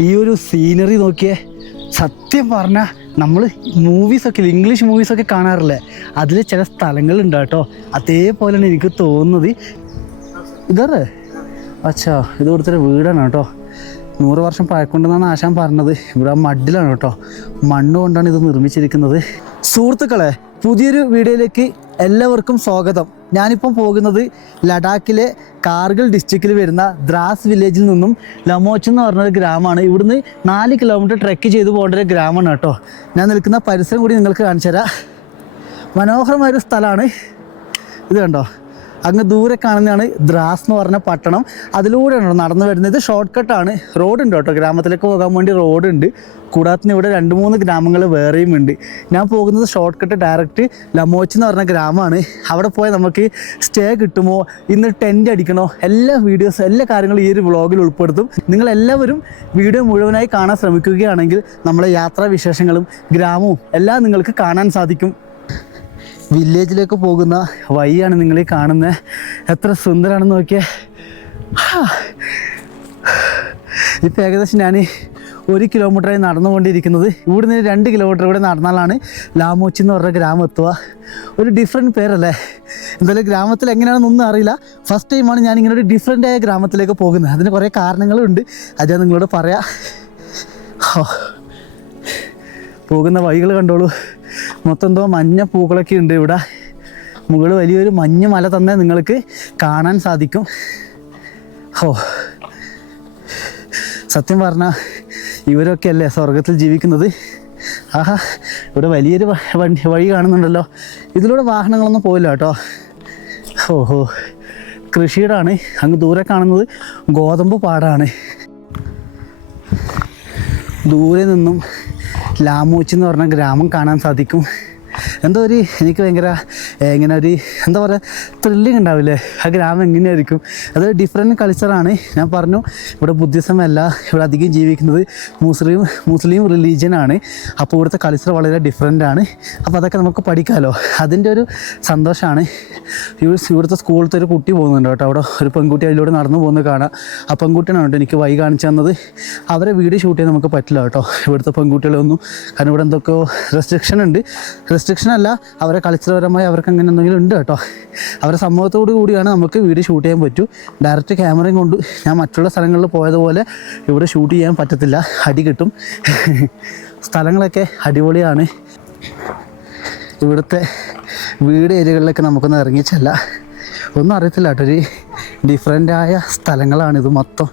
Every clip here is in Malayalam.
ഈ ഒരു സീനറി നോക്കിയേ സത്യം പറഞ്ഞാൽ നമ്മൾ മൂവീസൊക്കെ ഇംഗ്ലീഷ് മൂവീസൊക്കെ കാണാറില്ലേ? അതിൽ ചില സ്ഥലങ്ങളുണ്ട് കേട്ടോ. അതേപോലെയാണ് എനിക്ക് തോന്നുന്നത് ഇതറേ അച്ഛാ ഇത് കൊടുത്തൊരു വീടാണ് കേട്ടോ. നൂറ് വർഷം പഴക്കൊണ്ടെന്നാണ് ആശാൻ പറഞ്ഞത്. ഇവിടെ മഡിലാണ് കേട്ടോ. മണ്ണ് കൊണ്ടാണ് ഇത് നിർമ്മിച്ചിരിക്കുന്നത്. സുഹൃത്തുക്കളെ പുതിയൊരു വീഡിയോയിലേക്ക് എല്ലാവർക്കും സ്വാഗതം. ഞാനിപ്പം പോകുന്നത് ലഡാക്കിലെ കാർഗിൽ ഡിസ്ട്രിക്റ്റിൽ വരുന്ന ദ്രാസ് വില്ലേജിൽ നിന്നും ലമോച്ച് എന്ന് പറഞ്ഞൊരു ഗ്രാമമാണ്. ഇവിടുന്ന് നാല് കിലോമീറ്റർ ട്രെക്ക് ചെയ്ത് പോകേണ്ട ഒരു ഗ്രാമമാണ് കേട്ടോ. ഞാൻ നിൽക്കുന്ന പരിസരം കൂടി നിങ്ങൾക്ക് കാണിച്ചു തരാം മനോഹരമായൊരു സ്ഥലമാണ്. ഇത് കണ്ടോ? അങ്ങ് ദൂരെ കാണുന്നതാണ് ദ്രാസ് എന്ന് പറഞ്ഞ പട്ടണം. അതിലൂടെയാണ് നടന്നു വരുന്നത്. ഷോർട്ട് കട്ടാണ് ഉണ്ട് കേട്ടോ. ഗ്രാമത്തിലേക്ക് പോകാൻ വേണ്ടി റോഡ് ഉണ്ട്. കൂടാതെ ഇവിടെ രണ്ട് മൂന്ന് ഗ്രാമങ്ങൾ വേറെയും ഉണ്ട്. ഞാൻ പോകുന്നത് ഷോർട്ട് കട്ട് ഡയറക്റ്റ് ലമോച്ച് എന്ന് പറഞ്ഞ ഗ്രാമമാണ്. അവിടെ പോയാൽ നമുക്ക് സ്റ്റേ കിട്ടുമോ? ഇന്ന് ടെന്റ് അടിക്കണോ? എല്ലാ വീഡിയോസ് എല്ലാ കാര്യങ്ങളും ഈ ഒരു വ്ളോഗിൽ ഉൾപ്പെടുത്തും. നിങ്ങൾ എല്ലാവരും വീഡിയോ മുഴുവനായി കാണാൻ ശ്രമിക്കുകയാണെങ്കിൽ നമ്മളെ യാത്രാ വിശേഷങ്ങളും ഗ്രാമവും എല്ലാം നിങ്ങൾക്ക് കാണാൻ സാധിക്കും. വില്ലേജിലേക്ക് പോകുന്ന വഴിയാണ് നിങ്ങൾ ഈ കാണുന്നത് എത്ര സുന്ദരാണെന്ന് നോക്കിയേ. ഇപ്പം ഏകദേശം ഞാൻ ഒരു കിലോമീറ്ററായി നടന്നുകൊണ്ടിരിക്കുന്നത്. ഇവിടുന്ന് രണ്ട് കിലോമീറ്റർ കൂടെ നടന്നാലാണ് ലാമോച്ചി എന്ന് പറഞ്ഞ ഗ്രാമം എത്തുക. ഒരു ഡിഫറെന്റ് പേരല്ലേ? എന്തായാലും ഗ്രാമത്തിൽ എങ്ങനെയാണെന്നൊന്നും അറിയില്ല. ഫസ്റ്റ് ടൈമാണ് ഞാൻ ഇങ്ങനെ ഒരു ഡിഫറെന്റ് ആയ ഗ്രാമത്തിലേക്ക് പോകുന്നത്. അതിന് കുറേ കാരണങ്ങളുണ്ട്. അത് ഞാൻ നിങ്ങളോട് പറയാം. പോകുന്ന വഴികൾ കണ്ടോളൂ. മൊത്തം എന്തോ മഞ്ഞ പൂക്കളൊക്കെ ഉണ്ട് ഇവിടെ. മുകളിൽ വലിയൊരു മഞ്ഞ മല തന്നെ നിങ്ങൾക്ക് കാണാൻ സാധിക്കും. ഓ സത്യം പറഞ്ഞാൽ ഇവരൊക്കെ അല്ലേ സ്വർഗത്തിൽ ജീവിക്കുന്നത്? ആഹാ ഇവിടെ വലിയൊരു വണ്ടി വഴി കാണുന്നുണ്ടല്ലോ. ഇതിലൂടെ വാഹനങ്ങളൊന്നും പോയില്ല കേട്ടോ. ഓഹോ കൃഷിയിടാണ്. അങ്ങ് ദൂരെ കാണുന്നത് ഗോതമ്പ് പാടാണ്. ദൂരെ നിന്നും ലാമൂച്ച് എന്ന് പറഞ്ഞ ഗ്രാമം കാണാൻ സാധിക്കും. എന്തോ ഒരു എനിക്ക് ഭയങ്കര ഇങ്ങനെ ഒരു എന്താ പറയുക ത്രില്ലിങ് ഉണ്ടാവില്ലേ? ആ ഗ്രാമം എങ്ങനെയായിരിക്കും? അതൊരു ഡിഫറെന്റ് കൾച്ചറാണ് ഞാൻ പറഞ്ഞു ഇവിടെ ബുദ്ധിസം അല്ല ഇവിടെ അധികം ജീവിക്കുന്നത് മുസ്ലിം മുസ്ലിം റിലീജിയനാണ് അപ്പോൾ ഇവിടുത്തെ കൾച്ചർ വളരെ ഡിഫറെന്റ് ആണ്. അപ്പോൾ അതൊക്കെ നമുക്ക് പഠിക്കാമല്ലോ അതിന്റെ ഒരു സന്തോഷമാണ് ഇവ- ഇവിടുത്തെ സ്കൂളിലത്തെ ഒരു കുട്ടി പോകുന്നുണ്ട് കേട്ടോ. അവിടെ ഒരു പെൺകുട്ടി അതിലൂടെ നടന്നു പോകുന്നത് കാണാം. ആ പെൺകുട്ടിയാണ് കേട്ടോ എനിക്ക് വൈ കാണിച്ചു തന്നത്. അവരെ വീഡിയോ ഷൂട്ട് ചെയ്യാൻ നമുക്ക് പറ്റില്ല കേട്ടോ. ഇവിടുത്തെ പെൺകുട്ടികളൊന്നും. കാരണം ഇവിടെ എന്തൊക്കെയോ റെസ്ട്രിക്ഷൻ ഉണ്ട്. റെസ്ട്രിക്ഷൻ അല്ല അവരെ കൾച്ചറപരമായി അവർക്ക് അങ്ങനെ എന്തെങ്കിലും ഉണ്ട് കേട്ടോ. അവരുടെ സമൂഹത്തോടു കൂടിയാണ് നമുക്ക് വീഡിയോ ഷൂട്ട് ചെയ്യാൻ പറ്റൂ. ഡയറക്റ്റ് ക്യാമറയും കൊണ്ട് ഞാൻ മറ്റുള്ള സ്ഥലങ്ങളിൽ പോയതുപോലെ ഇവിടെ ഷൂട്ട് ചെയ്യാൻ പറ്റത്തില്ല. അടി കിട്ടും. സ്ഥലങ്ങളൊക്കെ അടിപൊളിയാണ്. ഇവിടുത്തെ വീട് ഏരിയകളിലൊക്കെ നമുക്കൊന്ന് ഇറങ്ങിച്ചല്ല ഒന്നും അറിയത്തില്ല കേട്ടോ. ഒരു ഡിഫറെന്റായ സ്ഥലങ്ങളാണിത് മൊത്തം.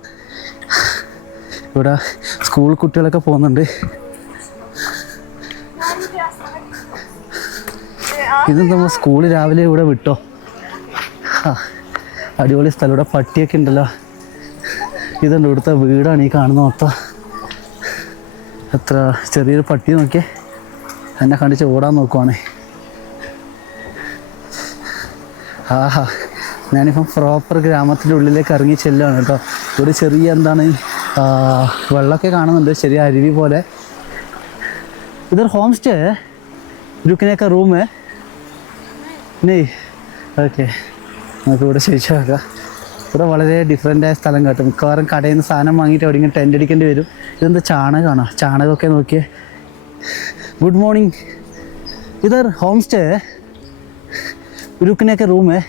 ഇവിടെ സ്കൂൾ കുട്ടികളൊക്കെ പോകുന്നുണ്ട്. ഇത് നമ്മൾ സ്കൂൾ രാവിലെ ഇവിടെ വിട്ടോ? അടിപൊളി സ്ഥലം. ഇവിടെ പട്ടിയൊക്കെ ഉണ്ടല്ലോ. ഇതുണ്ട് ഇവിടുത്തെ വീടാണ് ഈ കാണുന്ന മൊത്തം. എത്ര ചെറിയൊരു പട്ടി നോക്കിയേ. എന്നെ കണ്ടിച്ച് ഓടാൻ നോക്കുവാണേ. ആഹാ ഞാനിപ്പം പ്രോപ്പർ ഗ്രാമത്തിന്റെ ഉള്ളിലേക്ക് ഇറങ്ങി ചെല്ലുകയാണ് കേട്ടോ. ഒരു ചെറിയ എന്താണ് വെള്ളമൊക്കെ കാണുന്നുണ്ട് ചെറിയ അരുവി പോലെ. ഇതൊരു ഹോം സ്റ്റേ ഇരുക്കിനൊക്കെ റൂമ് നെയ് ഓക്കെ നമുക്ക് ഇവിടെ ചോദിച്ചു നോക്കാം ഇവിടെ വളരെ ഡിഫറെൻ്റ് ആയ സ്ഥലം കേട്ടോ മിക്കവാറും കടയിൽ നിന്ന് സാധനം വാങ്ങിയിട്ട് എവിടെയെങ്കിലും ടെൻ്റ് അടിക്കേണ്ടി വരും ഇതെന്താ ചാണകമാണോ ചാണകമൊക്കെ നോക്കിയേ गुड मॉर्निंग इधर होम स्टे है रुकने का रूम है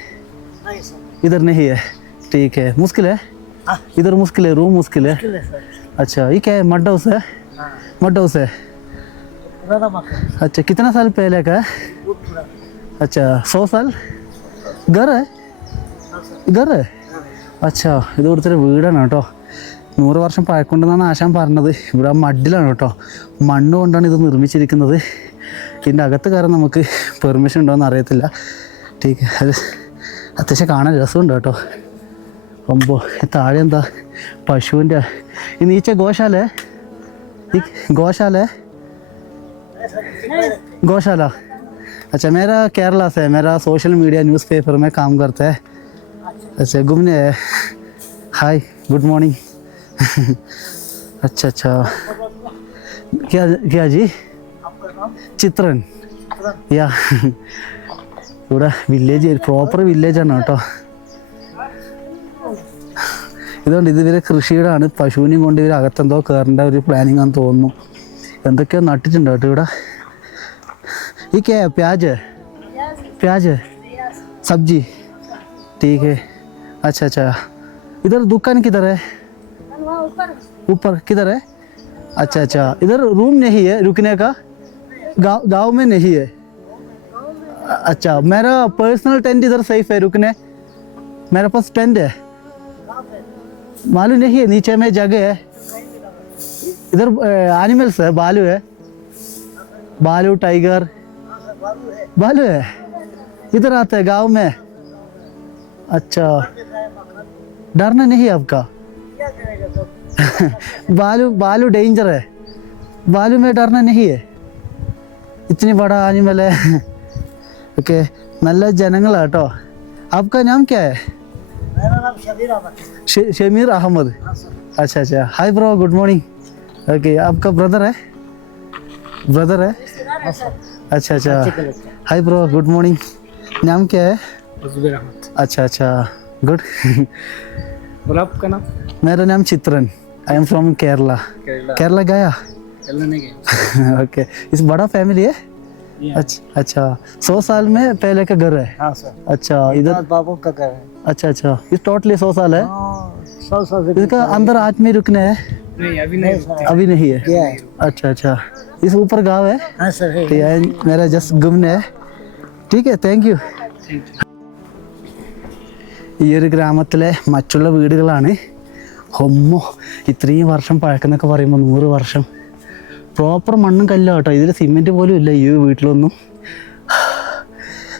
इधर नहीं है ठीक है मुश्किल है इधर मुश्किल है रूम मुश्किल है अच्छा ये क्या है मड हाउस है मड हाउस है अच्छा कितना साल पहले का है अच्छा सौ साल घर है घर है അച്ഛാ ഇത് ഇവിടുത്തെ ഒരു വീടാണ് കേട്ടോ നൂറ് വർഷം പഴക്കമുണ്ടെന്നാണ് ആശാൻ പറഞ്ഞത് ഇവിടെ മഡിലാണ് കേട്ടോ മണ്ണ് കൊണ്ടാണ് ഇത് നിർമ്മിച്ചിരിക്കുന്നത് ഇതിൻ്റെ അകത്ത് കയറാൻ നമുക്ക് പെർമിഷൻ ഉണ്ടോ എന്ന് അറിയത്തില്ല ടീക്ക് അത് അത്യാവശ്യം കാണാൻ രസമുണ്ട് കേട്ടോ അമ്പോ ഈ താഴെ എന്താ പശുവിൻ്റെ ഈ നീച്ച ഗോശാല ഈ ഗോശാല गौशाला अच्छा मेरा केरला से है मेरा सोशल मीडिया न्यूज़पेपर में काम करता है अच्छा घूमने है हाय गुड मॉर्निंग अच्छा अच्छा क्या क्या जी ചിത്രൻ യാ ഇവിടെ വില്ലേജ് പ്രോപ്പർ വില്ലേജാണ് കേട്ടോ ഇതുകൊണ്ട് ഇത് ഇവരെ കൃഷിയിടാണ് പശുവിനെയും കൊണ്ട് ഇവർ അകത്തെന്തോ കയറേണ്ട ഒരു പ്ലാനിങ് ആണെന്ന് തോന്നുന്നു എന്തൊക്കെയോ നട്ടിട്ടുണ്ട് കേട്ടോ ഇവിടെ ये क्या है? प्याज है? प्याज है? सब्ज़ी? ठीक है। अच्छा अच्छा। इधर दुकान किधर है? ऊपर। किधर है? अच्छा अच्छा। इधर रूम नहीं है रुकने का। गाँव गाँव में नहीं है। अच्छा मेरा पर्सनल टेंट इधर सेफ़ है रुकने। मेरे पास टेंट है। मालूम नहीं है, नीचे में जगह है। इधर एनिमल्स है, बालू है। बालू टाइगर बालू है इधर आता है गांव में अच्छा डरना नहीं है आपका बालू बालू डेंजर है बालू में डरना नहीं है इतनी बड़ा एनिमल है ओके നല്ല ജനങ്ങളാട്ടോ आपका नाम क्या है मेरा नाम शबीर अहमद श- शमीर अहमद अच्छा अच्छा hi bro good morning okay आपका ब्रदर है ब्रदर है अच्छा अच्छा। हाय ब्रो गुड मॉर्निंग नाम क्या है? जुबेर अहमद। अच्छा अच्छा। गुड और आपका नाम? मेरा नाम Chitran I am from Kerala Kerala Kerala गया? ओके इस बड़ा फैमिली है? अच्छा अच्छा। सौ साल में पहले का घर है? हाँ सर। अच्छा इधर बाबू का घर है। अच्छा अच्छा। इस टोटली सौ साल है? हाँ, सौ सौ से इसका अंदर आदमी रुकने है? नहीं अभी नहीं। अभी नहीं है? अच्छा अच्छा। इस ऊपर गांव है हाँ सर है तो ये मेरा जस्ट घूमने है ठीक है താങ്ക് യു ഈ ഒരു ഗ്രാമത്തിലെ മറ്റുള്ള വീടുകളാണ് ഹൊമ്മോ ഇത്രയും വർഷം പഴക്കെന്നൊക്കെ പറയുമ്പോൾ നൂറ് വർഷം പ്രോപ്പർ മണ്ണും കല്ലോ കേട്ടോ ഇതിൽ സിമെൻറ്റ് പോലും ഇല്ല ഈ വീട്ടിലൊന്നും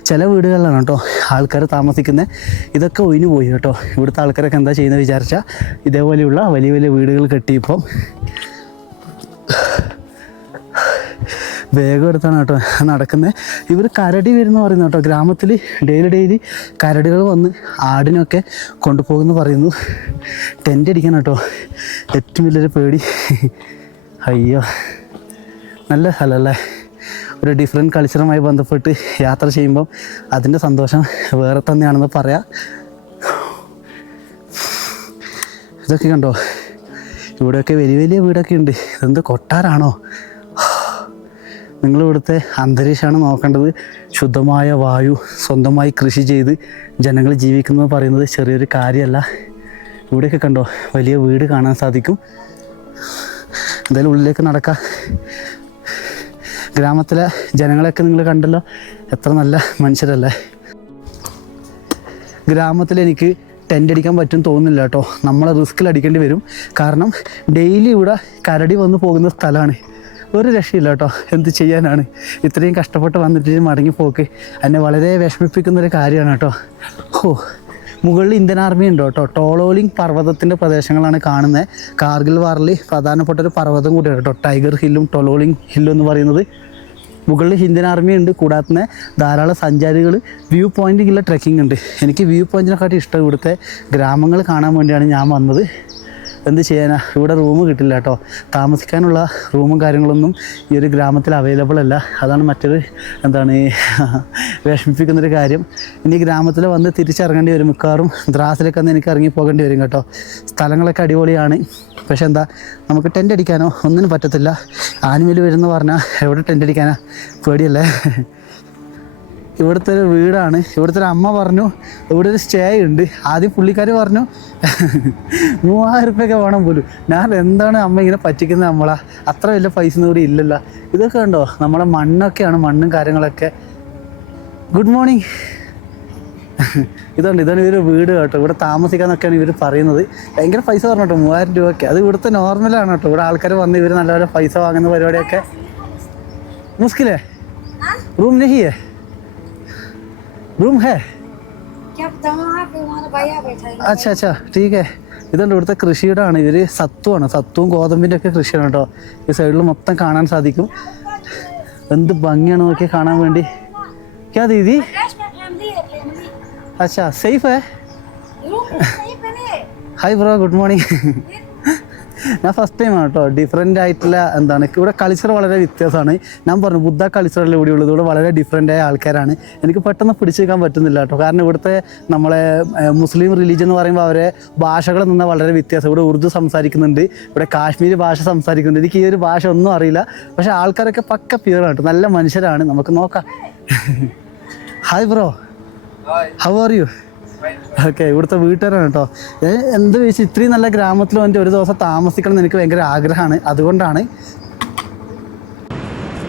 ചില വീടുകളിലാണ് കേട്ടോ ആൾക്കാർ താമസിക്കുന്നത് ഇതൊക്കെ ഒഴിഞ്ഞു പോയി കേട്ടോ ഇവിടുത്തെ ആൾക്കാരൊക്കെ എന്താ ചെയ്യുന്നത് വിചാരിച്ചാൽ ഇതേപോലെയുള്ള വലിയ വലിയ വീടുകൾ കെട്ടിയപ്പം വേഗം എടുത്താണ് കേട്ടോ നടക്കുന്നത്. ഇവർ കരടി വരുന്ന പറയുന്നു കേട്ടോ. ഗ്രാമത്തിൽ ഡെയിലി ഡെയിലി കരടികൾ വന്ന് ആടിനൊക്കെ കൊണ്ടുപോകുമെന്ന് പറയുന്നു. ടെന്റ് അടിക്കാൻ കേട്ടോ. ഏറ്റവും വലിയൊരു പേടി. അയ്യോ. നല്ല സ്ഥലമല്ലേ? ഒരു ഡിഫറെന്റ് കൾച്ചറുമായി ബന്ധപ്പെട്ട് യാത്ര ചെയ്യുമ്പം അതിന്റെ സന്തോഷം വേറെ തന്നെയാണെന്ന് പറയാം. ഇതൊക്കെ കണ്ടോ? ഇവിടെയൊക്കെ വലിയ വലിയ വീടൊക്കെ ഉണ്ട്. ഇതെന്ത് കൊട്ടാരാണോ? നിങ്ങൾ ഇവിടുത്തെ അന്തരീക്ഷമാണ് നോക്കേണ്ടത്. ശുദ്ധമായ വായു സ്വന്തമായി കൃഷി ചെയ്ത് ജനങ്ങൾ എന്ന് പറയുന്നത് ചെറിയൊരു കാര്യമല്ല. ഇവിടെയൊക്കെ കണ്ടോ വലിയ വീട് കാണാൻ സാധിക്കും. എന്തായാലും ഉള്ളിലേക്ക് നടക്കാം. ഗ്രാമത്തിലെ ജനങ്ങളെയൊക്കെ നിങ്ങൾ കണ്ടല്ലോ എത്ര നല്ല മനുഷ്യരല്ലേ. ഗ്രാമത്തിൽ എനിക്ക് ടെന്റ് അടിക്കാൻ പറ്റും തോന്നുന്നില്ല കേട്ടോ. നമ്മളെ റിസ്കിൽ അടിക്കേണ്ടി വരും. കാരണം ഡെയിലി ഇവിടെ കരടി വന്ന് പോകുന്ന സ്ഥലമാണ്. ഒരു രക്ഷയില്ല കേട്ടോ. എന്ത് ചെയ്യാനാണ്? ഇത്രയും കഷ്ടപ്പെട്ട് വന്നിട്ട് മടങ്ങി പോക്ക്. എന്നെ വളരെ വിഷമിപ്പിക്കുന്ന ഒരു കാര്യമാണ് കേട്ടോ. ഓ മുകളിൽ ഇന്ത്യൻ ആർമി ഉണ്ട് കേട്ടോ. ടോളോലിംഗ് പർവതത്തിന്റെ പ്രദേശങ്ങളാണ് കാണുന്നത് കാർഗിൽ വാറിൽ പ്രധാനപ്പെട്ട ഒരു പർവതം കൂടിയാണ് കേട്ടോ. ടൈഗർ ഹില്ലും ടൊലോളിംഗ് ഹില്ലും എന്ന് പറയുന്നത്. മുകളിൽ ഇന്ത്യൻ ആർമി ഉണ്ട്. കൂടാതെ ധാരാളം സഞ്ചാരികൾ വ്യൂ പോയിന്റിലുള്ള ട്രെക്കിംഗ് ഉണ്ട്. എനിക്ക് വ്യൂ പോയിന്റിനെക്കാട്ടി ഇഷ്ടം ഇവിടുത്തെ ഗ്രാമങ്ങൾ കാണാൻ വേണ്ടിയാണ് ഞാൻ വന്നത്. എന്ത് ചെയ്യാനാ? ഇവിടെ റൂം കിട്ടില്ല കേട്ടോ. താമസിക്കാനുള്ള റൂമും കാര്യങ്ങളൊന്നും ഈ ഒരു ഗ്രാമത്തിൽ അവൈലബിൾ അല്ല. അതാണ് മറ്റൊരു എന്താണ് വിഷമിപ്പിക്കുന്നൊരു കാര്യം. ഇനി ഗ്രാമത്തിൽ വന്ന് തിരിച്ചിറങ്ങേണ്ടി വരും. മിക്കവാറും ദ്രാസിലൊക്കെ വന്ന് എനിക്ക് ഇറങ്ങി പോകേണ്ടി വരും കേട്ടോ. സ്ഥലങ്ങളൊക്കെ അടിപൊളിയാണ്. പക്ഷെ എന്താ നമുക്ക് ടെന്റ് അടിക്കാനോ ഒന്നിനും പറ്റത്തില്ല. ആനിമൽ വരുന്ന പറഞ്ഞാൽ എവിടെ ടെന്റ് അടിക്കാനാ? പേടിയല്ലേ? ഇവിടുത്തെ ഒരു വീടാണ്. ഇവിടുത്തെ ഒരു അമ്മ പറഞ്ഞു ഇവിടെ ഒരു സ്റ്റേ ഉണ്ട്. ആദ്യം പുള്ളിക്കാർ പറഞ്ഞു മൂവായിരം റുപ്യൊക്കെ വേണം പോലും. ഞാൻ എന്താണ് അമ്മ ഇങ്ങനെ പറ്റിക്കുന്നത് നമ്മളാ? അത്ര വലിയ പൈസ ഒന്നും കൂടി ഇല്ലല്ലോ. ഇതൊക്കെ ഉണ്ടോ നമ്മളെ മണ്ണൊക്കെയാണ് മണ്ണും കാര്യങ്ങളൊക്കെ. ഗുഡ് മോർണിംഗ് ഇതുണ്ട് ഇതാണ് ഇവർ വീട് കേട്ടോ. ഇവിടെ താമസിക്കാന്നൊക്കെയാണ് ഇവർ പറയുന്നത്. ഭയങ്കര പൈസ പറഞ്ഞു കേട്ടോ മൂവായിരം രൂപയൊക്കെ. അത് ഇവിടുത്തെ നോർമലാണ് കേട്ടോ. ഇവിടെ ആൾക്കാർ വന്ന് ഇവർ നല്ലപോലെ പൈസ വാങ്ങുന്ന പരിപാടിയൊക്കെ. മുസ്കിലേ? റൂം നഹിയേ? रूम है क्या बताऊँ आप हमारा भैया बैठा है अच्छा अच्छा ठीक है ഇതുണ്ട് ഇവിടുത്തെ കൃഷിയിടാണ് ഇവർ സത്വമാണ് സത്വവും ഗോതമ്പിൻ്റെ ഒക്കെ കൃഷിയാണ് കേട്ടോ ഈ സൈഡിൽ മൊത്തം കാണാൻ സാധിക്കും എന്ത് ഭംഗിയാണ് നോക്കി കാണാൻ വേണ്ടി ക്യാ ദീദി कैश में फैमिली है फैमिली अच्छा सेफ है रूम सही बने ഹായ് ബ്രോ ഗുഡ് മോർണിംഗ് ഞാൻ ഫസ്റ്റ് ടൈം ആണ് കേട്ടോ. ഡിഫറെന്റ് ആയിട്ടുള്ള എന്താണ് ഇവിടെ കൾച്ചർ വളരെ വ്യത്യാസമാണ്. ഞാൻ പറഞ്ഞു ബുദ്ധ കൾച്ചറല്ല ഇവിടെ ഉള്ളത്? ഇവിടെ വളരെ ഡിഫറെന്റ് ആയ ആൾക്കാരാണ്. എനിക്ക് പെട്ടെന്ന് പിടിച്ചു നിൽക്കാൻ പറ്റുന്നില്ല കേട്ടോ. കാരണം ഇവിടുത്തെ നമ്മളെ മുസ്ലിം റിലീജിയൻ എന്ന് പറയുമ്പോൾ അവരെ ഭാഷകൾ നിന്ന് വളരെ വ്യത്യാസം. ഇവിടെ ഉറുദു സംസാരിക്കുന്നുണ്ട് ഇവിടെ കാശ്മീരി ഭാഷ സംസാരിക്കുന്നുണ്ട്. എനിക്ക് ഈ ഒരു ഭാഷ ഒന്നും അറിയില്ല. പക്ഷേ ആൾക്കാരൊക്കെ പക്ക പ്യൂറാണ് കേട്ടോ. നല്ല മനുഷ്യരാണ്. നമുക്ക് നോക്കാം. Hi bro how are you okay ഇവിടുത്തെ വീട്ടുകാരാണ് കേട്ടോ. എന്ത് വെച്ച് ഇത്രയും നല്ല ഗ്രാമത്തിൽ വന്നിട്ട് ഒരു ദിവസം താമസിക്കണം എന്ന് എനിക്ക് ഭയങ്കര ആഗ്രഹമാണ്. അതുകൊണ്ടാണ്.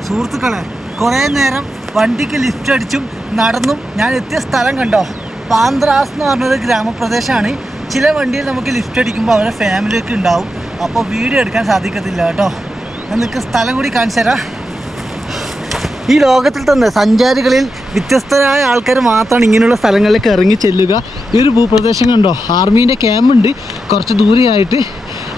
സുഹൃത്തുക്കളെ കുറേ നേരം വണ്ടിക്ക് ലിഫ്റ്റ് അടിച്ചും നടന്നും ഞാൻ എത്തിയ സ്ഥലം കണ്ടോ? പാന്ത്രാസ് എന്ന് പറഞ്ഞൊരു ഗ്രാമപ്രദേശമാണ്. ചില വണ്ടിയിൽ നമുക്ക് ലിഫ്റ്റ് അടിക്കുമ്പോൾ അവരുടെ ഫാമിലിയൊക്കെ ഉണ്ടാവും. അപ്പോൾ വീഡിയോ എടുക്കാൻ സാധിക്കത്തില്ല കേട്ടോ. ഞാൻ നിങ്ങൾക്ക് സ്ഥലം കൂടി കാണിച്ചു തരാം ഈ ലോകത്തിൽ തന്നെ സഞ്ചാരികളിൽ വ്യത്യസ്തരായ ആൾക്കാർ മാത്രമാണ് ഇങ്ങനെയുള്ള സ്ഥലങ്ങളിലേക്ക് ഇറങ്ങി ചെല്ലുക. ഈ ഒരു ഭൂപ്രദേശം കണ്ടോ? ആർമീന്റെ ക്യാമ്പുണ്ട് കുറച്ച് ദൂരെയായിട്ട്.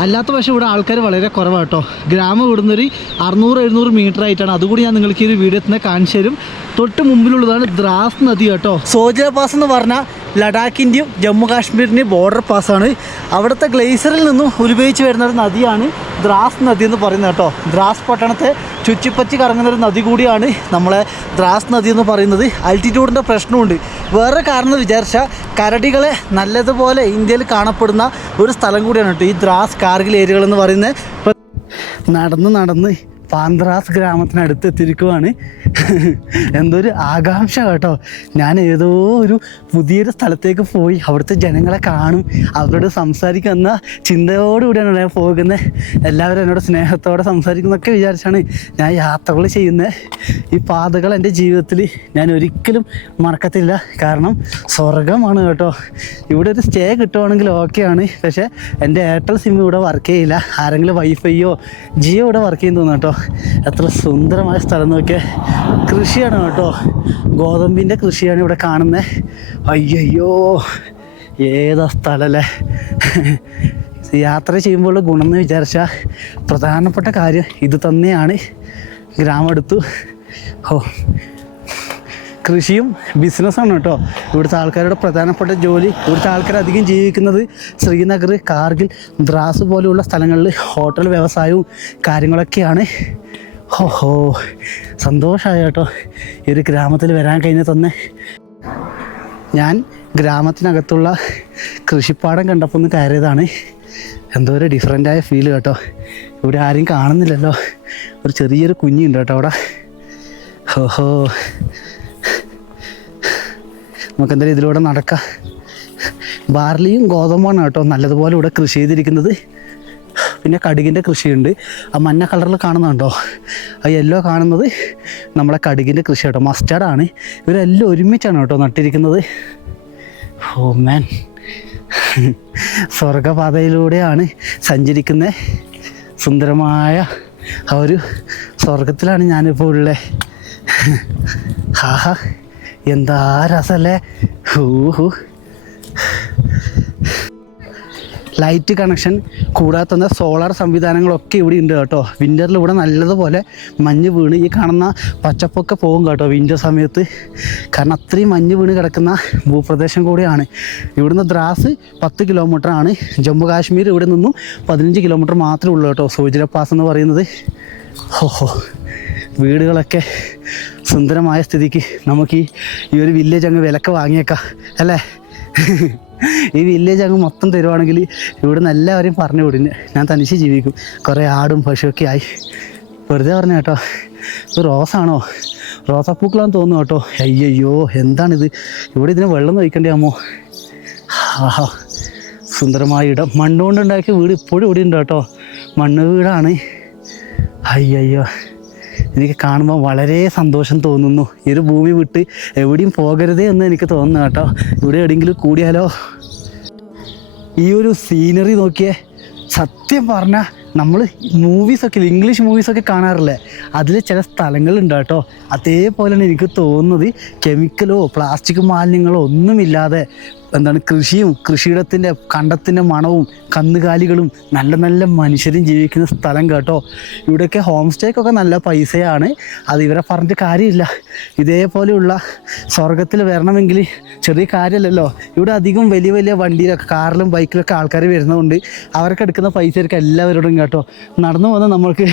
അല്ലാത്ത പക്ഷേ ഇവിടെ ആൾക്കാർ വളരെ കുറവാണ് കേട്ടോ. ഗ്രാമം ഇവിടുന്ന് ഒരു അറുന്നൂറ് എഴുന്നൂറ് മീറ്റർ ആയിട്ടാണ്. അതുകൂടി ഞാൻ നിങ്ങൾക്ക് ഈ ഒരു വീഡിയോ തന്നെ കാണിച്ചു തരും. തൊട്ട് മുമ്പിലുള്ളതാണ് ദ്രാസ് നദി കേട്ടോ. സോജ പാസ് എന്ന് പറഞ്ഞാൽ ലഡാക്കിന്റെയും ജമ്മു കാശ്മീരിന്റെയും ബോർഡർ പാസ്സാണ് അവിടുത്തെ ഗ്ലേസറിൽ നിന്നും ഉത്ഭവിച്ച് വരുന്ന ഒരു നദിയാണ് ദ്രാസ് നദി എന്ന് പറയുന്നത് കേട്ടോ. ദ്രാസ് പട്ടണത്തെ ചുറ്റിപ്പറ്റി കറങ്ങുന്ന ഒരു നദി കൂടിയാണ് നമ്മളെ ദ്രാസ് നദി എന്ന് പറയുന്നത്. ആൾട്ടിറ്റ്യൂഡിന്റെ പ്രശ്നമുണ്ട്. വേറെ കാരണം വിചാരിച്ചാൽ കരടികളെ നല്ലതുപോലെ ഇന്ത്യയിൽ കാണപ്പെടുന്ന ഒരു സ്ഥലം കൂടിയാണ് കേട്ടോ ഈ ദ്രാസ് കാർഗിൽ ഏരിയകൾ എന്ന് പറയുന്നത്. നടന്ന് നടന്ന് പാന്ത്രാസ് ഗ്രാമത്തിനടുത്ത് എത്തിയിരിക്കുവാണ് എന്തോ ഒരു ആകാംക്ഷ കേട്ടോ. ഞാൻ ഏതോ ഒരു പുതിയൊരു സ്ഥലത്തേക്ക് പോയി അവിടുത്തെ ജനങ്ങളെ കാണും അവരോട് സംസാരിക്കും എന്ന ചിന്തയോടുകൂടിയാണ് ഞാൻ പോകുന്നത് എല്ലാവരും എന്നോട് സ്നേഹത്തോടെ സംസാരിക്കുന്നൊക്കെ വിചാരിച്ചാണ് ഞാൻ യാത്രകൾ ചെയ്യുന്നത് ഈ പാതകൾ എന്റെ ജീവിതത്തിൽ ഞാൻ ഒരിക്കലും മറക്കത്തില്ല. കാരണം സ്വർഗമാണ് കേട്ടോ. ഇവിടെ ഒരു സ്റ്റേ കിട്ടുവാണെങ്കിൽ ഓക്കെയാണ് പക്ഷേ എന്റെ എയർടെൽ സിം ഇവിടെ വർക്ക് ചെയ്യില്ല. ആരെങ്കിലും വൈഫൈയോ ജിയോ ഇവിടെ വർക്ക് ചെയ്യുന്നു കേട്ടോ. എത്ര സുന്ദരമായ സ്ഥലം നോക്കിയേ. കൃഷിയാണ് കേട്ടോ. ഗോതമ്പിന്റെ കൃഷിയാണ് ഇവിടെ കാണുന്നത് അയ്യയ്യോ ഏതാ സ്ഥലമല്ലേ യാത്ര ചെയ്യുമ്പോൾ എന്ന് വിചാരിച്ചാൽ പ്രധാനപ്പെട്ട കാര്യം ഇത് തന്നെയാണ്. ഗ്രാമം എടുത്തു. ഓ കൃഷിയും ബിസിനസ്സാണ് കേട്ടോ. ഇവിടുത്തെ ആൾക്കാരുടെ പ്രധാനപ്പെട്ട ജോലി ഇവിടുത്തെ ആൾക്കാർ അധികം ജീവിക്കുന്നത് ശ്രീനഗർ കാർഗിൽ ദ്രാസ് പോലെയുള്ള സ്ഥലങ്ങളിൽ ഹോട്ടൽ വ്യവസായവും കാര്യങ്ങളൊക്കെയാണ്. ഓഹോ സന്തോഷമായ കേട്ടോ ഈ ഒരു ഗ്രാമത്തിൽ വരാൻ കഴിഞ്ഞ തന്നെ. ഞാൻ ഗ്രാമത്തിനകത്തുള്ള കൃഷിപ്പാടം കണ്ടപ്പോൾ ഒന്ന് കയറിയതാണ്. എന്തോ ഒരു ഡിഫറെന്റായ ഫീൽ കേട്ടോ. ഇവിടെ ആരും കാണുന്നില്ലല്ലോ. ഒരു ചെറിയൊരു കുഞ്ഞുണ്ട് കേട്ടോ അവിടെ. ഹോ ഹോ നമുക്ക് എന്തായാലും ഇതിലൂടെ നടക്കാം. ബാർലിയും ഗോതമ്പാണ് കേട്ടോ നല്ലതുപോലെ ഇവിടെ കൃഷി ചെയ്തിരിക്കുന്നത്. പിന്നെ കടുകിന്റെ കൃഷിയുണ്ട്. ആ മഞ്ഞ കളറിൽ കാണുന്നുണ്ടോ? ആ യെല്ലോ കാണുന്നത് നമ്മളെ കടുകിന്റെ കൃഷി കേട്ടോ മസ്റ്റാർഡാണ് ഇവരെല്ലാം ഒരുമിച്ചാണ് കേട്ടോ നട്ടിരിക്കുന്നത്. ഓ മാൻ സ്വർഗപാതയിലൂടെയാണ് സഞ്ചരിക്കുന്ന സുന്ദരമായ ആ ഒരു സ്വർഗത്തിലാണ് ഞാനിപ്പോൾ ഉള്ളത് ഹാഹാ എന്താ രസല്ലേ? ഹൂ ലൈറ്റ് കണക്ഷൻ കൂടാത്ത സോളാർ സംവിധാനങ്ങളൊക്കെ ഇവിടെ ഉണ്ട് കേട്ടോ. വിന്ററിൽ ഇവിടെ നല്ലതുപോലെ മഞ്ഞ് വീണ് ഈ കാണുന്ന പച്ചപ്പൊക്കെ പോകും കേട്ടോ വിന്റർ സമയത്ത്. കാരണം അത്രയും മഞ്ഞ് വീണ് കിടക്കുന്ന ഭൂപ്രദേശം കൂടിയാണ്. ഇവിടുന്ന് ദ്രാസ് പത്ത് ആണ്. ജമ്മു കാശ്മീർ ഇവിടെ നിന്നും പതിനഞ്ച് കിലോമീറ്റർ മാത്രമേ ഉള്ളൂ കേട്ടോ സോജിര പാസ് എന്ന് പറയുന്നത്. ഓഹോ വീടുകളൊക്കെ സുന്ദരമായ സ്ഥിതിക്ക് നമുക്ക് ഈ ഒരു വില്ലേജ് അങ്ങ് വിലക്ക് വാങ്ങിയേക്കാം അല്ലേ? ഈ വില്ലേജ് അങ്ങ് മൊത്തം തരുവാണെങ്കിൽ ഇവിടുന്ന് എല്ലാവരെയും പറഞ്ഞു വിടുന്നു ഞാൻ തനിച്ച് ജീവിക്കും. കുറേ ആടും പശുവൊക്കെ ആയി. വെറുതെ പറഞ്ഞു കേട്ടോ ഇത് റോസാണോ? റോസാപ്പൂക്കളാന്ന് തോന്നുന്നു കേട്ടോ. അയ്യയ്യോ എന്താണിത്? ഇവിടെ ഇതിന് വെള്ളം നയിക്കേണ്ടിയാമോ ആഹാ സുന്ദരമായ ഇടം. മണ്ണുകൊണ്ട് ഉണ്ടാക്കിയ വീട് ഇപ്പോഴും ഇവിടെ ഉണ്ട് കേട്ടോ. മണ്ണ് വീടാണ്. അയ്യയ്യോ. എനിക്ക് കാണുമ്പോൾ വളരെ സന്തോഷം തോന്നുന്നു. ഈ ഒരു ഭൂമി വിട്ട് എവിടെയും പോകരുതേ എന്ന് എനിക്ക് തോന്നുന്നു കേട്ടോ. ഇവിടെ എവിടെയെങ്കിലും കൂടിയാലോ? ഈ ഒരു സീനറി നോക്കിയേ സത്യം പറഞ്ഞാൽ നമ്മൾ മൂവീസൊക്കെ ഇംഗ്ലീഷ് മൂവീസൊക്കെ കാണാറില്ലേ? അതിൽ ചില സ്ഥലങ്ങളുണ്ട് കേട്ടോ. അതേപോലെയാണ് എനിക്ക് തോന്നുന്നത് കെമിക്കലോ പ്ലാസ്റ്റിക് മാലിന്യങ്ങളോ ഒന്നുമില്ലാതെ എന്താണ് കൃഷിയും കൃഷിയിടത്തിന്റെ കണ്ടത്തിന്റെ മണവും കന്നുകാലികളും നല്ല നല്ല മനുഷ്യരും ജീവിക്കുന്ന സ്ഥലം കേട്ടോ. ഇവിടെയൊക്കെ ഹോം സ്റ്റേക്കൊക്കെ നല്ല പൈസയാണ്. അത് ഇവരെ പറഞ്ഞിട്ട് കാര്യമില്ല. ഇതേപോലെയുള്ള സ്വർഗത്തിൽ വരണമെങ്കിൽ ചെറിയ കാര്യമല്ലല്ലോ. ഇവിടെ അധികം വലിയ വലിയ വണ്ടിയിലൊക്കെ കാറിലും ബൈക്കിലൊക്കെ ആൾക്കാർ വരുന്നതുകൊണ്ട് അവർക്ക് എടുക്കുന്ന പൈസയൊക്കെ എല്ലാവരോടും കേട്ടോ. നടന്നു വന്ന് നമ്മൾക്ക്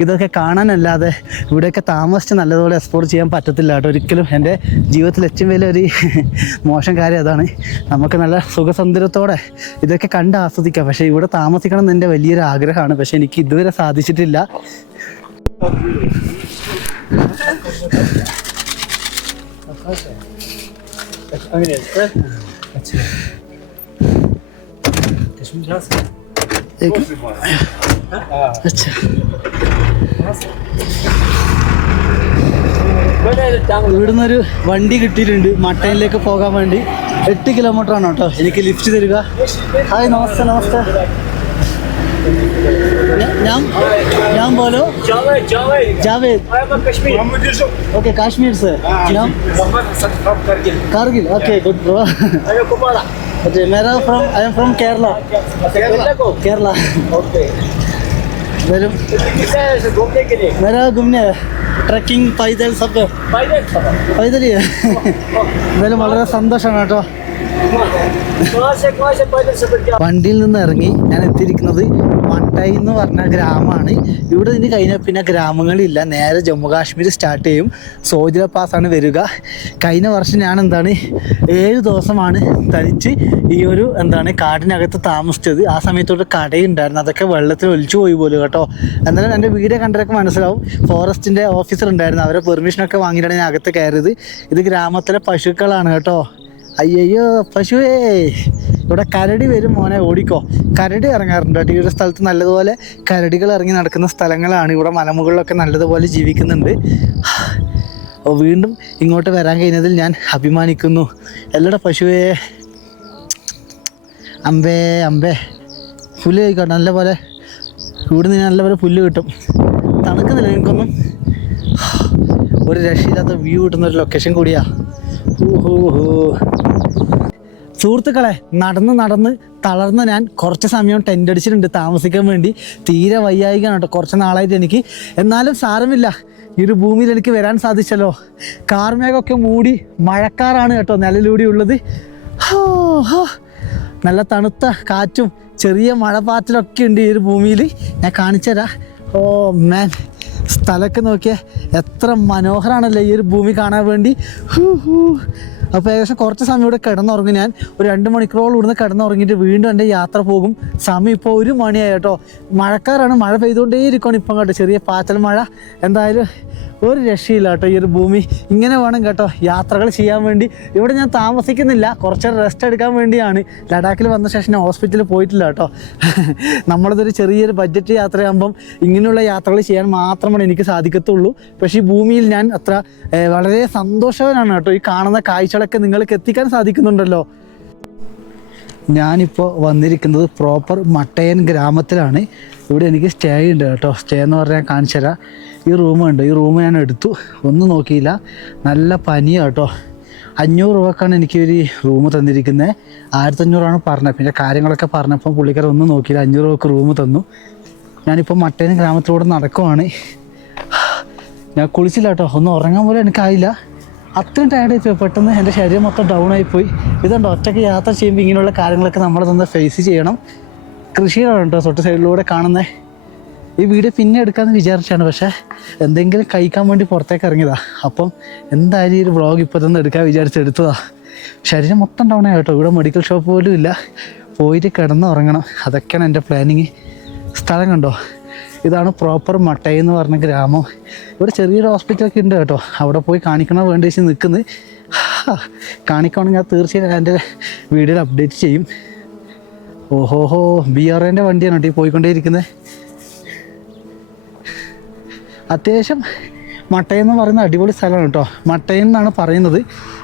ഇതൊക്കെ കാണാനല്ലാതെ ഇവിടെയൊക്കെ താമസിച്ച് നല്ലതുപോലെ എക്സ്പ്ലോർ ചെയ്യാൻ പറ്റത്തില്ല കേട്ടോ. ഒരിക്കലും എന്റെ ജീവിതത്തിൽ ഏറ്റവും വലിയ ഒരു മോശം കാര്യം അതാണ്. നമുക്ക് നല്ല സുഖസന്ദരത്തോടെ ഇതൊക്കെ കണ്ട് ആസ്വദിക്കാം. പക്ഷേ ഇവിടെ താമസിക്കണം എന്നെ വലിയൊരു ആഗ്രഹമാണ്. പക്ഷേ എനിക്ക് ഇതുവരെ സാധിച്ചിട്ടില്ല. അങ്ങനെയാണ് ഇവിടുന്ന് ഒരു വണ്ടി കിട്ടിയിട്ടുണ്ട് മട്ടയിലേക്ക് പോകാൻ വേണ്ടി എട്ട് കിലോമീറ്റർ ആണ് കേട്ടോ എനിക്ക് ലിഫ്റ്റ് തരിക ഹായ് നമസ്തേ നമസ്തേ ഞാ- ഞാൻ ഞാൻ പോലോ Javed, Javed. Javed I am a Kashmir. Mohammed Yusuf. Okay Kashmir sir ഞാൻ Mohammed Hassan from Kargil. Kargil okay good bro I am Kumara. Okay Mera from I am from Kerala Kerala को. കേരള Okay. വരും किसे है घूमने के लिए? मेरा घूमने ട്രക്കിംഗ് പൈതൽ സബ് പൈതൽ പൈതൽ എന്തായാലും വളരെ സന്തോഷമാണ് കേട്ടോ വണ്ടിയിൽ നിന്ന് ഇറങ്ങി ഞാൻ എത്തിയിരിക്കുന്നത് മട്ടായി എന്ന് പറഞ്ഞ ഗ്രാമമാണ്. ഇവിടെ നിന്ന് കഴിഞ്ഞാൽ പിന്നെ ഗ്രാമങ്ങളില്ല. നേരെ ജമ്മു കാശ്മീർ സ്റ്റാർട്ട് ചെയ്യും. സോജില പാസ്സാണ് വരിക. കഴിഞ്ഞ വർഷം ഞാൻ എന്താണ് ഏഴ് ദിവസമാണ് തനിച്ച് ഈ ഒരു എന്താണ് കാടിനകത്ത് താമസിച്ചത്. ആ സമയത്തോട്ട് കടയുണ്ടായിരുന്നു. അതൊക്കെ വെള്ളത്തിൽ ഒലിച്ചു പോയി പോലും കേട്ടോ. എന്നാലും എന്റെ വീഡിയോ കണ്ടതൊക്കെ മനസ്സിലാവും. ഫോറസ്റ്റിന്റെ ഓഫീസർ ഉണ്ടായിരുന്നു. അവരെ പെർമിഷനൊക്കെ വാങ്ങിയിട്ടാണ് ഞാൻ അകത്ത് കയറിയത്. ഇത് ഗ്രാമത്തിലെ പശുക്കളാണ് കേട്ടോ. അയ്യോ പശുവേ. ഇവിടെ കരടി വരും മോനെ ഓടിക്കോ. കരടി ഇറങ്ങാറുണ്ട് കേട്ടോ. ഈ ഒരു സ്ഥലത്ത് നല്ലതുപോലെ കരടികൾ ഇറങ്ങി നടക്കുന്ന സ്ഥലങ്ങളാണ്. ഇവിടെ മലമുകളിലൊക്കെ നല്ലതുപോലെ ജീവിക്കുന്നുണ്ട്. വീണ്ടും ഇങ്ങോട്ട് വരാൻ കഴിഞ്ഞതിൽ ഞാൻ അഭിമാനിക്കുന്നു. എല്ലട പശുവേ. അമ്പേ അമ്പേ. പുല്ല് കഴിക്കട്ടെ നല്ലപോലെ. ഇവിടെ നിന്ന് നല്ലപോലെ പുല്ല് കിട്ടും. തണുക്കുന്നില്ല നിങ്ങൾക്കൊന്നും ഒരു രക്ഷയില്ലാത്ത വ്യൂ കിട്ടുന്ന ഒരു ലൊക്കേഷൻ കൂടിയാ. ഓ ഹോ ഹൂ. സുഹൃത്തുക്കളെ നടന്ന് നടന്ന് തളർന്ന് ഞാൻ കുറച്ച് സമയം ടെന്റ് അടിച്ചിട്ടുണ്ട്. താമസിക്കാൻ വേണ്ടി തീരെ വയ്യായിക്കാണ് കേട്ടോ. കുറച്ച് നാളായിട്ട് എനിക്ക്. എന്നാലും സാരമില്ല. ഈ ഒരു ഭൂമിയിൽ എനിക്ക് വരാൻ സാധിച്ചല്ലോ. കാർമേഘമൊക്കെ മൂടി മഴക്കാറാണ് കേട്ടോ നിലയിലൂടെ ഉള്ളത്. നല്ല തണുത്ത കാറ്റും ചെറിയ മഴപ്പാറ്റിലൊക്കെ ഉണ്ട് ഈ ഒരു ഭൂമിയിൽ. ഞാൻ കാണിച്ചുതരാ. ഓ മാൻ സ്ഥലമൊക്കെ നോക്കിയാൽ എത്ര മനോഹരമാണല്ലോ ഈ ഒരു ഭൂമി കാണാൻ വേണ്ടി. ഹൂ ഹൂ. അപ്പോൾ ഏകദേശം കുറച്ച് സമയം ഇവിടെ കിടന്നുറങ്ങും ഞാൻ ഒരു രണ്ട് മണിക്കൂറോളം ഇവിടുന്ന് കിടന്നുറങ്ങിയിട്ട് വീണ്ടും എന്റെ യാത്ര പോകും. സമയം ഇപ്പോൾ ഒരു മണിയായി കേട്ടോ. മഴക്കാരാണ് മഴ പെയ്തുകൊണ്ടേ ഇരിക്കണം ഇപ്പം കേട്ടോ ചെറിയ പാറ്റൽ മഴ. എന്തായാലും ഒരു രക്ഷയില്ല കേട്ടോ ഈ ഒരു ഭൂമി. ഇങ്ങനെ വേണം കേട്ടോ യാത്രകൾ ചെയ്യാൻ വേണ്ടി. ഇവിടെ ഞാൻ താമസിക്കുന്നില്ല. കുറച്ച് റെസ്റ്റ് എടുക്കാൻ വേണ്ടിയാണ്. ലഡാക്കിൽ വന്ന ശേഷം ഞാൻ ഹോസ്പിറ്റലിൽ പോയിട്ടില്ല കേട്ടോ. നമ്മളതൊരു ചെറിയൊരു ബഡ്ജറ്റ് യാത്രയാകുമ്പം ഇങ്ങനെയുള്ള യാത്രകൾ ചെയ്യാൻ മാത്രമാണ് എനിക്ക് സാധിക്കത്തുള്ളൂ. പക്ഷേ ഈ ഭൂമിയിൽ ഞാൻ അത്ര വളരെ സന്തോഷവാനാണ് കേട്ടോ ഈ കാണുന്ന കാഴ്ചകളൊക്കെ നിങ്ങൾക്ക് എത്തിക്കാൻ സാധിക്കുന്നുണ്ടല്ലോ. ഞാനിപ്പോൾ വന്നിരിക്കുന്നത് പ്രോപ്പർ മട്ടയൻ ഗ്രാമത്തിലാണ്. ഇവിടെ എനിക്ക് സ്റ്റേ ഉണ്ട് കേട്ടോ. സ്റ്റേ എന്ന് പറഞ്ഞാൽ കാണിച്ചു തരാം. ഈ ഉണ്ട് ഈ റൂം ഞാൻ എടുത്തു. ഒന്നും നോക്കിയില്ല. നല്ല പനിയാണ് കേട്ടോ. അഞ്ഞൂറ് രൂപക്കാണ് എനിക്ക് ഒരു റൂം തന്നിരിക്കുന്നത് ആയിരത്തഞ്ഞൂറാണ് പറഞ്ഞത്. പിന്നെ കാര്യങ്ങളൊക്കെ പറഞ്ഞപ്പോൾ പുള്ളിക്കാരൻ ഒന്നും നോക്കിയില്ല. അഞ്ഞൂറ് രൂപക്ക് റൂം തന്നു. ഞാനിപ്പോൾ മട്ടേനും ഗ്രാമത്തിലൂടെ നടക്കുവാണ്. ഞാൻ കുളിച്ചില്ല കേട്ടോ. ഒന്ന് ഉറങ്ങാൻ പോലും എനിക്കായില്ല. അത്രയും ടയർഡ് ആയിപ്പോയി. പെട്ടെന്ന് എന്റെ ശരീരം മൊത്തം ഡൗൺ ആയിപ്പോയി. ഇതുണ്ട്? ഒറ്റയ്ക്ക് യാത്ര ചെയ്യുമ്പോൾ ഇങ്ങനെയുള്ള കാര്യങ്ങളൊക്കെ നമ്മൾ തന്നെ ഫേസ് ചെയ്യണം. കൃഷിയിലാണ് കേട്ടോ തൊട്ട് സൈഡിലൂടെ കാണുന്നത് ഈ വീഡിയോ പിന്നെ എടുക്കാമെന്ന് വിചാരിച്ചാണ് പക്ഷേ എന്തെങ്കിലും കഴിക്കാൻ വേണ്ടി പുറത്തേക്ക് ഇറങ്ങിയതാ. അപ്പം എന്തായാലും ഈ ഒരു വ്ളോഗ് ഇപ്പോൾ തന്നെ എടുക്കാൻ വിചാരിച്ച് എടുത്തതാ. ശരീരം മൊത്തം ഡൗൺ ആയിട്ടോ ഇവിടെ മെഡിക്കൽ ഷോപ്പ് പോലും ഇല്ല. പോയിട്ട് കിടന്ന് ഉറങ്ങണം. അതൊക്കെയാണ് എന്റെ പ്ലാനിങ് സ്ഥലം കണ്ടോ? ഇതാണ് പ്രോപ്പർ മട്ടൈ എന്ന് പറഞ്ഞ ഗ്രാമം. ഇവിടെ ചെറിയൊരു ഹോസ്പിറ്റലൊക്കെ ഉണ്ട് കേട്ടോ. അവിടെ പോയി കാണിക്കണോ വേണ്ടി വെച്ച് നിൽക്കുന്നത് കാണിക്കുകയാണെങ്കിൽ ഞാൻ തീർച്ചയായും എന്റെ വീഡിയോയിൽ അപ്ഡേറ്റ് ചെയ്യും. ഓഹോഹോ ബി ആർ എന്റെ വണ്ടിയാണ് കേട്ടോ ഈ പോയിക്കൊണ്ടേയിരിക്കുന്നത് അത്യാവശ്യം മട്ടയം എന്ന് പറയുന്ന അടിപൊളി സ്ഥലമാണ് കേട്ടോ മട്ടയം എന്നാണ് പറയുന്നത്.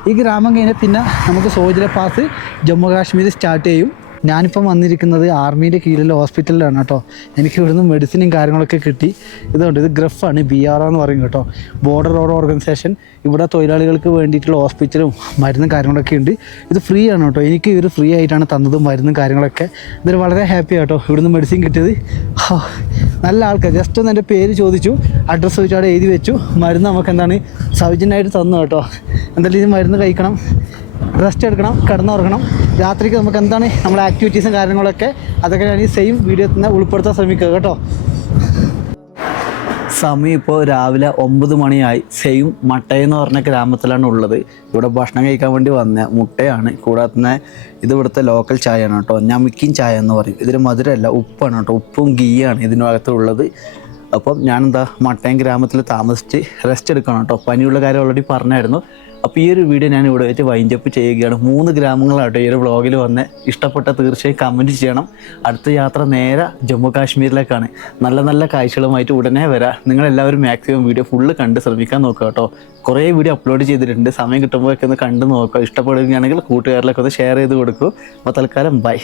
ഈ ഗ്രാമം കഴിഞ്ഞാൽ പിന്നെ നമുക്ക് സോജില പാസ് ജമ്മു കാശ്മീർ സ്റ്റാർട്ട് ചെയ്യും. ഞാനിപ്പം വന്നിരിക്കുന്നത് ആർമീന്റെ കീഴിലെ ഹോസ്പിറ്റലിലാണ് കേട്ടോ. എനിക്ക് ഇവിടുന്ന് മെഡിസിനും കാര്യങ്ങളൊക്കെ കിട്ടി. ഇതുണ്ട് ഇത് ഗ്രഫാണ് ബി ആർ എന്ന് പറയും കേട്ടോ. ബോർഡർ റോഡ് ഓർഗനൈസേഷൻ ഇവിടെ തൊഴിലാളികൾക്ക് വേണ്ടിയിട്ടുള്ള ഹോസ്പിറ്റലും മരുന്നും കാര്യങ്ങളൊക്കെ ഉണ്ട്. ഇത് ഫ്രീ ആണ് കേട്ടോ. എനിക്ക് ഇവർ ഫ്രീ ആയിട്ടാണ് തന്നതും മരുന്നും കാര്യങ്ങളൊക്കെ. ഇതിൽ വളരെ ഹാപ്പി ആട്ടോ ഇവിടുന്ന് മെഡിസിൻ കിട്ടിയത്. നല്ല ആൾക്കാർ ജസ്റ്റ് ഒന്ന് എന്റെ പേര് ചോദിച്ചു. അഡ്രസ്സ് ചോദിച്ചു. അവിടെ എഴുതി വെച്ചു. മരുന്ന് നമുക്ക് എന്താണ് സൗജന്യമായിട്ട് തന്നു കേട്ടോ. എന്തായാലും ഇത് മരുന്ന് കഴിക്കണം. റെസ്റ്റ് എടുക്കണം കിടന്നുറങ്ങണം. രാത്രിക്ക് നമുക്ക് എന്താണ് നമ്മുടെ ആക്ടിവിറ്റീസും കാര്യങ്ങളൊക്കെ അതൊക്കെ ഞാൻ ഈ സെയിം വീഡിയോ തന്നെ ഉൾപ്പെടുത്താൻ ശ്രമിക്കുക കേട്ടോ. സമയം ഇപ്പോൾ രാവിലെ ഒമ്പത് മണിയായി. സെയിം മട്ടയെന്ന് പറഞ്ഞ ഗ്രാമത്തിലാണ് ഉള്ളത്. ഇവിടെ ഭക്ഷണം കഴിക്കാൻ വേണ്ടി വന്ന മുട്ടയാണ്. കൂടാതെ തന്നെ ഇത് ഇവിടുത്തെ ലോക്കൽ ചായയാണ് കേട്ടോ. ഞമിക്കിൻ ചായ എന്ന് പറയും. ഇതിന് മധുരമല്ല ഉപ്പാണ് കേട്ടോ. ഉപ്പും ഗീയാണ് ഇതിനകത്തുള്ളത് അപ്പം ഞാനെന്താ മട്ടയം ഗ്രാമത്തിൽ താമസിച്ച് റെസ്റ്റ് എടുക്കണം കേട്ടോ. പനിയുള്ള കാര്യം ഓൾറെഡി പറഞ്ഞായിരുന്നു. അപ്പോൾ ഈ ഒരു വീഡിയോ ഞാൻ ഇവിടെ വെച്ച് വൈൻഡപ്പ് ചെയ്യുകയാണ്. മൂന്ന് ഗ്രാമങ്ങളാട്ടോ ഈ ഒരു വ്ളോഗിൽ വന്ന്. ഇഷ്ടപ്പെട്ട തീർച്ചയായും കമന്റ് ചെയ്യണം. അടുത്ത യാത്ര നേരെ ജമ്മു കാശ്മീരിലേക്കാണ് നല്ല നല്ല കാഴ്ചകളുമായിട്ട് ഉടനെ വരാം. നിങ്ങളെല്ലാവരും മാക്സിമം വീഡിയോ ഫുള്ള് കണ്ട് ശ്രമിക്കാൻ നോക്കുക കേട്ടോ. കുറേ വീഡിയോ അപ്ലോഡ് ചെയ്തിട്ടുണ്ട്. സമയം കിട്ടുമ്പോഴൊക്കെ ഒന്ന് കണ്ട് നോക്കുക. ഇഷ്ടപ്പെടുകയാണെങ്കിൽ കൂട്ടുകാരിലൊക്കെ ഒന്ന് ഷെയർ ചെയ്ത് കൊടുക്കൂ. അപ്പോൾ തൽക്കാലം ബൈ